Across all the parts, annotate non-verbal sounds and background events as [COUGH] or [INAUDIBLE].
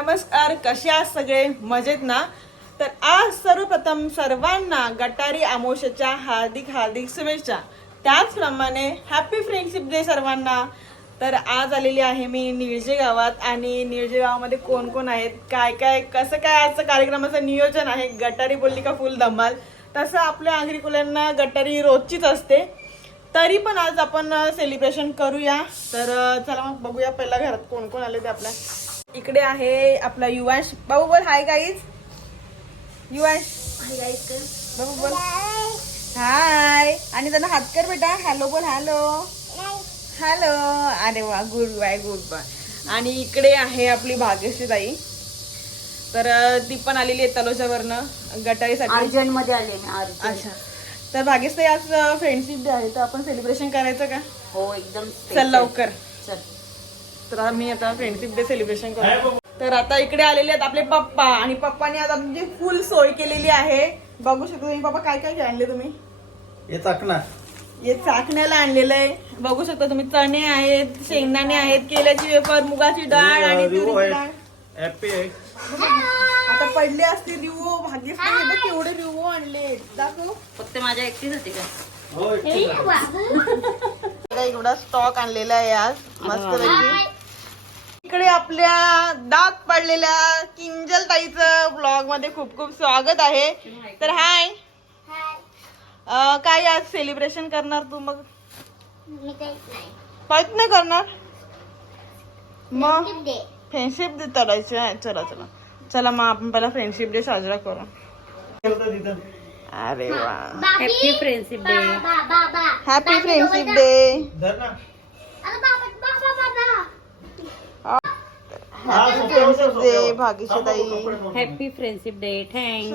नमस्कार कसे आहात सगळे? मजेत ना? तर आज सर्वप्रथम सर्वांना गटारी आमोशाच्या हार्दिक हार्दिक शुभेच्छा. त्याचप्रमाणे हॅपी फ्रेंडशिप डे सर्वांना. तर आज आलेली आहे मी निळजे गावात आणि निळजे गावामध्ये कोण कोण आहेत? काय काय कसं काय आजचं कार्यक्रमाचं नियोजन आहे? गटारी बोलली का फुल धमाल? तसं आपल्या आंग्रिकुल्यांना गटारी रोजचीच असते. तरी पण आज आपण सेलिब्रेशन करूया. तर चला मग बघूया पहिला घरात कोण कोण आले ते आपल्या. इकडे आहे आपला युवांश. बाबू बोल हाय गाईज युवांश. बाबू बोल. हाय आणि त्यांना हात कर बेटा. हॅलो बोल हॅलो हॅलो अरे वा गुड बाय गुड बाय. आणि इकडे आहे आपली भाग्यश्री ताई. तर ती पण आलेली आहे तलोजावरनं. गटारीसाठी. अर्जंटमध्ये आले मी अर्जंट अच्छा. तर भाग्यश्री आज फ्रेंडशिप डे आहे. तर आपण सेलिब्रेशन करायचं का? हो एकदम चल लवकर. चल. तर आम्ही आता फ्रेंडशिप डे सेलिब्रेशन करू. तर आता इकडे आलेले आहेत आपले पप्पा. आणि पप्पाने आज आमची फुल सोय केलेली आहे. बघू शकतो तुम्ही पप्पा काय काय आणले तुम्ही? हे चाकणार हे चाकण्याला आणलेलं आहे. बघू शकता तुम्ही चणे आहेत शेंगदाणे आहेत केल्याची वेफर मुगाची डाळ आणि तुरीची डाळ. हॅपी आहे. आता पडले असतील रिवो भाग्यश्री हे बघ केवढे रिवो आणले. दाखव. फक्त माझ्या एकटीच होती का? हो एवढा स्टॉक आणलेला आहे आज. मस्त इकडे आपल्या दात पडलेल्या किंजल ताईचं ब्लॉगमध्ये खूप खूप स्वागत आहे. तर हाय अं, काय आज सेलिब्रेशन करणार तू मग? काहीच नाही. करणार? मग? फ्रेंडशिप डे करायची आहे. चला चला. चला मग आपण पहिला फ्रेंडशिप डे साजरा करू. अरे वा. Happy friendship day happy friendship day धर ना. हॅपी फ्रेंडशिप डे भाग्यश्री ताई. हॅपी फ्रेंडशिप डे थँक्स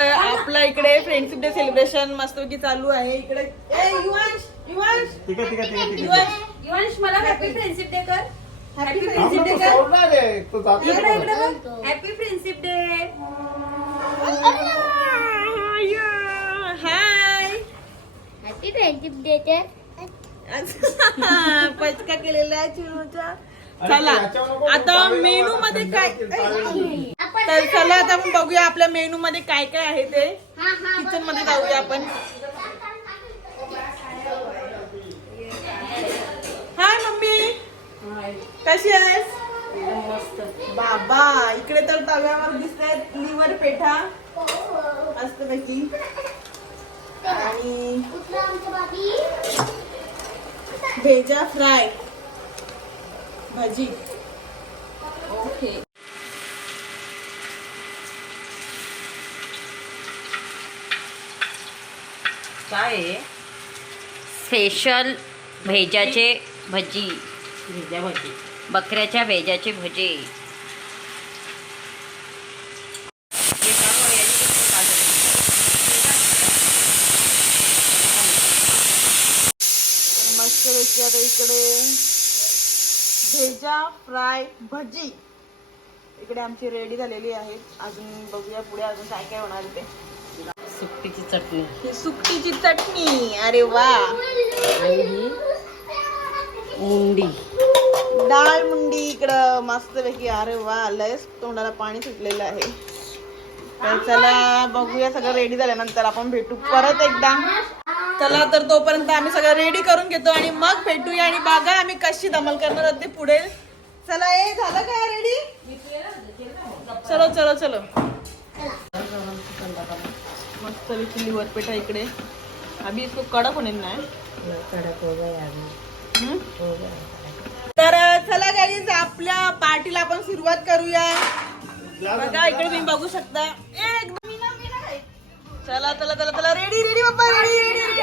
आपला इकडे फ्रेंडशिप डे सेलिब्रेशन मस्तपैकी चालू आहे. इकडे युवांश युवांश. युवांश मला हॅपी फ्रेंडशिप डे कर. हॅपी फ्रेंडशिप डे कर. सोडणार आहे. तो जातो कुठं? Happy friendship day hi happy friendship day तर [LAUGHS] पचका केलेला आहे चिरूचा चला आता मेनू मध्ये काय. तर चला आता आपण बघूया आपल्या मेनू मध्ये काय काय आहे ते. हा हा किचनमध्ये जाऊया आपण. Hi mummy. कशी आहेस? बाबा इकडे तर तव्यावर दिसत लिव्हर पेठा. मस्त पैकी आणि कुठलं आमचं बाबी? भेजा फ्राय. भाजी. ओके. काय आहे? स्पेशल भेजाचे भजी. भेजा भजी. बकऱ्याच्या भेजाचे भजी मस्त पैकी आता इकडे भेजा फ्राय भजी. इकडे आमची रेडी झालेली आहे. अजून बघूया पुढे अजून काय काय होणार ते. सुकटीची चटणी. ही सुकटीची चटणी. अरे वा. आणि ही मुंडी. डाळ मुंडी इकडं मस्त पैकी अरे वा लयच तोंडाला पाणी सुटलेलं आहे. तर चला बघूया सगळं रेडी झाल्यानंतर आपण भेटू परत एकदा. चला तर तोपर्यंत आम्ही सगळं रेडी करून घेतो आणि मग भेटूया आणि बघा आम्ही कशी धमाल करणार आहोत ते पुढे. चला ए झालं काय रेडी चलो चलो चलो. मस्त लिव्हर वरपेटा इकडे. अभी इसको कडक होणे ना हम्म? तर चला गाईज आपल्या पार्टीला आपण सुरुवात करूया. बघा इकडे तुम्ही बघू शकता. ए, चला चला चला चला. Ready ready Bappa ready ready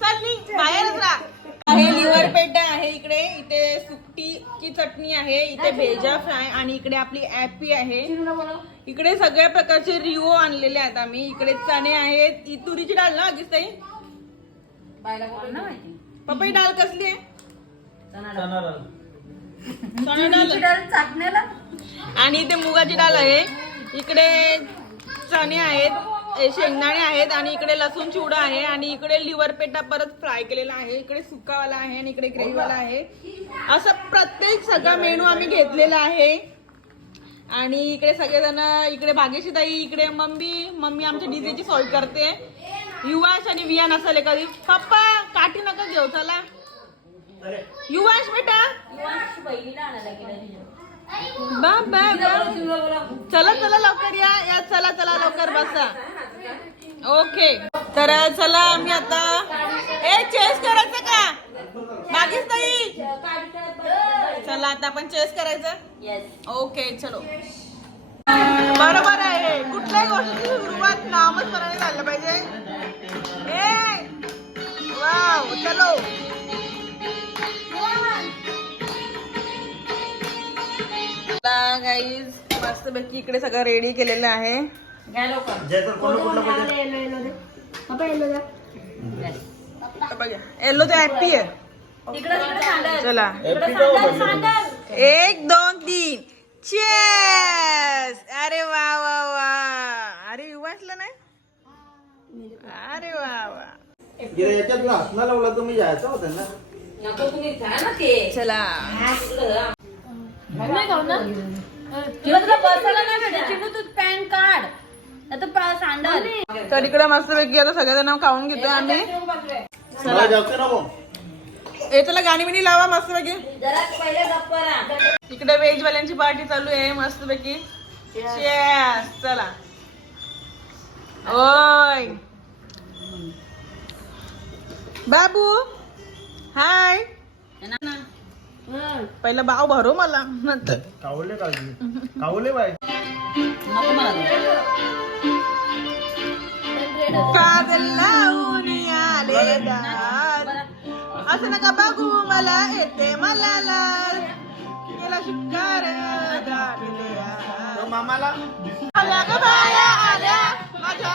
चल निघ, बाहेरच राहा. हे लिव्हर पेटा आहे इकडे. इथे सुकटीची चटणी आहे. इथे भेजा फ्राय आणि इकडे आपली ऍपी आहे. इकडे सगळ्या प्रकारचे रिओ आणलेले आहेत आम्ही. इकडे चणे आहेत. ही तुरीची डाळ ना अगीच ताई पपई डाळ कसली आहे? जाणार आहे. चणा डाळ. आणि इथे मुगाची डाळ आहे. इकडे चणे आहेत शेंगदाणे आहेत आणि इकडे लसूण चिवडा आहे आणि इकडे लिव्हर पेटा परत फ्राय केलेला आहे. इकडे सुकावाला आहे आणि इकडे ग्रेव्हीवाला आहे. असं प्रत्येक सगळा मेनू आम्ही घेतलेला आहे. आणि इकडे सगळेजण इकडे भाग्यशी ताई इकडे मम्मी मम्मी आमच्या डीजेची सोय करते. युवाश आणि वियान असेल कधी. पप्पा काठी नका घेऊ चला. युवाश बेटा. बा बा बा चला चला लवकर या. या चला चला लवकर बसा. ओके. तर चला आम्ही आता. ए चेस करायचं का? मागेच ताई. चला आता आपण चेस करायचं? ओके चलो. बरोबर आहे. कुठल्याही गोष्टीची सुरुवात नामस्मरणे झालं पाहिजे. ए वाव चलो. गाईज मस्त पैकी इकडे सगळं रेडी केलेलं आहे. बघा येल्लो तो हॅपी आहे. चला? एक दोन तीन. चेस अरे वा वा वा. अरे युवासला नाही? अरे वा वा. याच्यात लावला तुम्ही जायचं होतं ना. नको तुम्ही खा ना? ते चला किंवा तुला बसायला नाही भेटेल चिमू तू पॅन काढ. आता पा- सांडल. तर इकडे मस्त पैकी आता सगळेजण खाऊन घेतो आम्ही. मला जास्त नको? ए चला गाणी बिणी लावा मस्त पैकी जरा पहिले गप्प करा इकडे व्हेज वाल्यांची पार्टी चालू आहे मस्त पैकी Cheers. चला. ओय. बाबू. हाय. पहिला भाव भरो मला. नंतर. कावले काळजी कावले बाय लावून आले दार. असं नका बघू मला येते मला लाल. मामाला. आल्या ग बाया आल्या माझ्या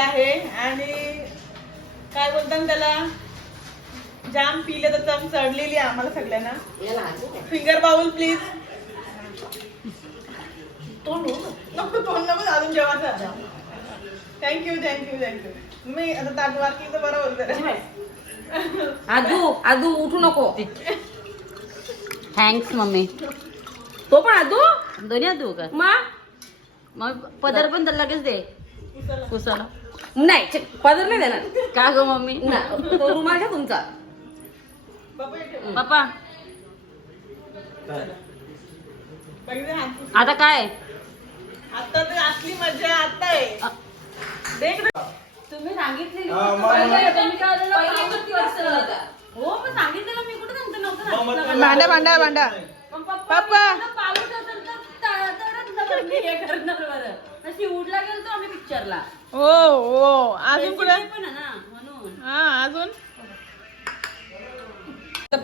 झालेला आहे आणि काय बोलतात त्याला? जाम पिले तर चम चढलेली आहे आम्हाला सगळ्यांना. फिंगर बाउल प्लीज नको तोंड नको अजून जेवायचं थँक्यू थँक्यू थँक्यू मी आता ताट वाटली तर बरं बोलते. आदू आदू उठू नको. Thanks mummy. तो पण आदू? दोन्ही आदू का मग पदर पण तर लगेच दे. कुसाला नाही छे, पदर नाही देणार का ग मम्मी ना तो रुमाल घ्या तुमचा पप्पा बघितलं? आता काय आता तर असली मजा आता आहे देख. तुम्ही सांगितलेली हा, मग- पहिले तुम्ही काय झालं? पहिले किती वर्ष झालं? हो पण सांगितलेलं मी कुठे सांगते नव्हतं सांगितलं. भांडा भांडा भांडा पण पप्पा. मी पाऊस असेल तर ता- तरच जबर मी हे करणार बरं तशी उडला गेलो पिक्चरला हो हो. अजून कुठे? पण आहे ना म्हणून. हा अजून?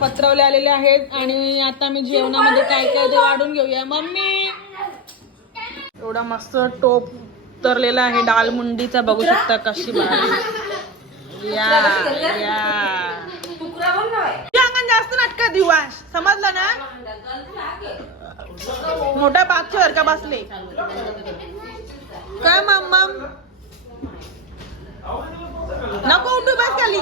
पत्रवले आलेले आहेत आणि आता मी जेवणामध्ये काय काय ते वाढून घेऊया. मम्मी! एवढा मस्त टोप तरलेला आहे डाल मुंडीचा. बघू शकता कशी या या. अंगण जास्त नाटक दिवाश समजलं ना? मोठ्या बागच्या वर का बसले काय मम्मा नको उठू बस खाली.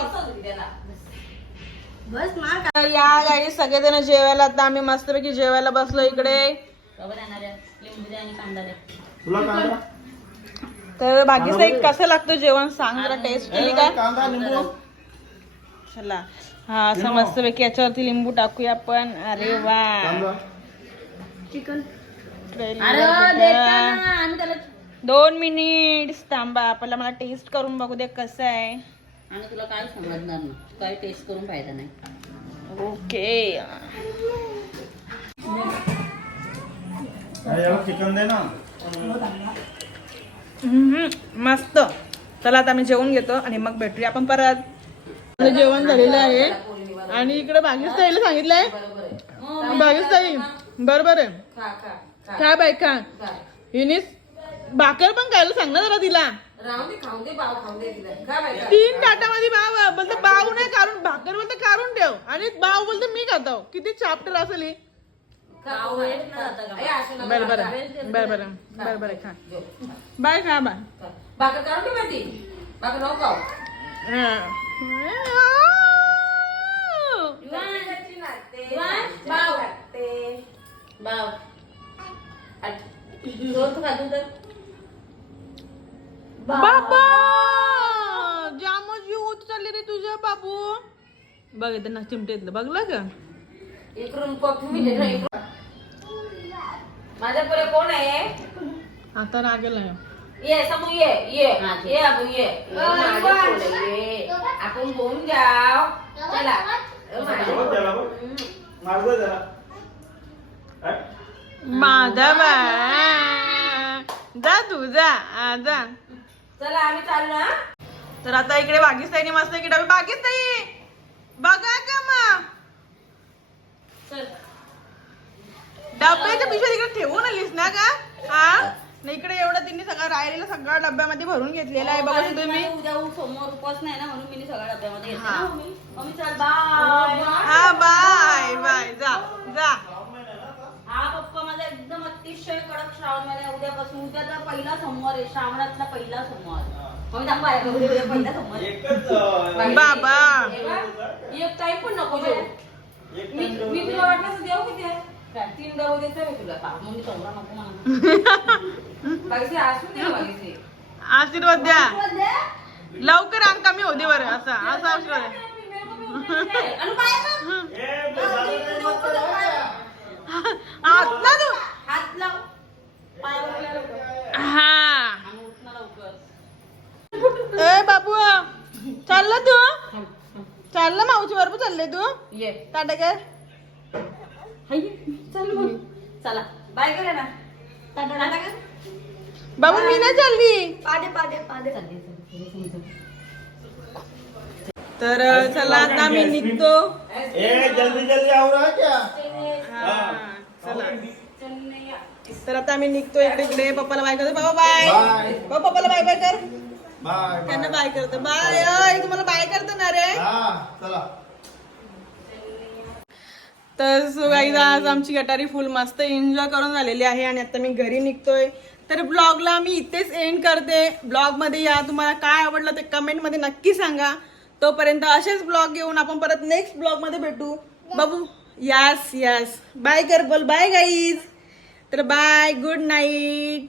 बस ना तर या गाई सगळेजण जेवायला आता आम्ही मस्तपैकी जेवायला बसलो इकडे. बाबा देणार आहे. लिंबू दे आणि कांदा दे. तुला कांदा? तर बाकी साईड कसं लागतं जेवण सांग जरा टेस्ट केली का? कांदा लिंबू. चला. हा असं मस्तपैकी याच्यावरती लिंबू टाकूया आपण. अरे वा. कांदा इकडे अरे दोन मिनिट थांबा आपल्याला मला टेस्ट करून बघू दे कसं आहे. आणि तुला काय समजणार ना काय टेस्ट करून फायदा नाही. ओके चिकन दे ना. मस्त. चला आता आम्ही जेवून घेतो आणि मग भेटूया आपण परत. जेवण झालेलं आहे. आणि इकडे बागीच ताईला सांगितलंय. बागीच ताई बरोबर आहे. खा बाई का खा. हिने भाकर पण खायला सांग ना जरा तिला. राहून दे खाऊ दे बाव दे तिला. तीन ताटामध्ये बाव बोलतो बाव नाही काढून भाकर बोलतो काढून ठेव. आणि बाव बोलतो मी खातो. किती चाप्टर असेल ही? खाऊ दे ना आता का? ए, असं नको बरं बरं. खा. बरं बरं. बरं बरं खा. जेव, खा. बाय खा बाय. खा. भाकर काढून ठेव माहिती भाकर नको खाऊ. बाव बाव आठ. दोन तू खातो तर? बाबा! जामच जीव होत चालले रे तुझ्या बाबू. बघ इथं ना चिमटेतलं बघलं का? इकडून कॉफी माझ्या पुढे कोण आहे? आता रागेला ये समू ये ये. ये अबू ये. ये माझ्या पुढे ये. आपण घेऊन जाव. चला. बघ मारगं जरा. जा तू जा. आ, जा. चला आम्ही चाललो हा? तर आता इकडे बागीस्ताईने मस्त इकडे बागीस्ताई बघा का मग चल. डब्याच्या पिशव्या तिकडे ठेवून आलीस ना का हा? नाही इकडे एवढं तिने सगळं राहिलेलं सगळं डब्यामध्ये भरून घेतलेलं आहे. बघा कारण तुम्ही. उद्या समोर उपवास नाही ना म्हणून मी सगळ्या डब्यामध्ये हा. ना बाय. हा बाय बाय. जा जा. हा एकदम अतिशय कडक श्रावण महिना आहे. उद्यापासून उद्याचा पहिला सोमवार आहे श्रावणातला पहिला सोमवार मम्मी थांबा आहे. उद्या उद्या पहिला सोमवार आहे. एकच अं, बाबा एक टाईम पण नको एक मी तुला वाटलं देऊ किती आहे? काय, तीन डबे देते मी तुला का मग मी चौदा नको म्हणा बाकीचे असू दे बाकीचे आशीर्वाद द्या. लवकर कमी होते बरं असं असं आशीर्वाद. आणि. ए. हात तू हात लाव. हा. ए बाबू चालला तू. चालला मावशी बरोबर चालले तू? ये. टाटा काय हाय, चल मग. चला. बाय करा ना. टाटा टाटा कर. बाबू मी नाही चालली. पाडे पाडे पाडे चालली. तर चला आता मी निघतो. ए जल्दी जल्दी हा, चला. तर आता मी निघतो इकडे इकडे. पप्पाला बाय करतो. बाबा बाय. पप्पाला बाय बाय कर. बाय त्यांना बाय करतो. बाय अय, तुम्हाला बाय करतो ना रे. हा चला. तर सो गाईज आज आमची गटारी फुल मस्त एन्जॉय करून झालेली आहे आणि आता मी घरी निघतोय. तर ब्लॉगला मी इथेच एंड करते. ब्लॉगमध्ये या. तुम्हाला काय आवडलं ते कमेंटमध्ये नक्की सांगा. तोपर्यंत असेच ब्लॉग घेऊन आपण परत नेक्स्ट ब्लॉगमध्ये भेटू. बाबू यास यास बाय कर बोल बाय गाईज तर बाय गुड नाईट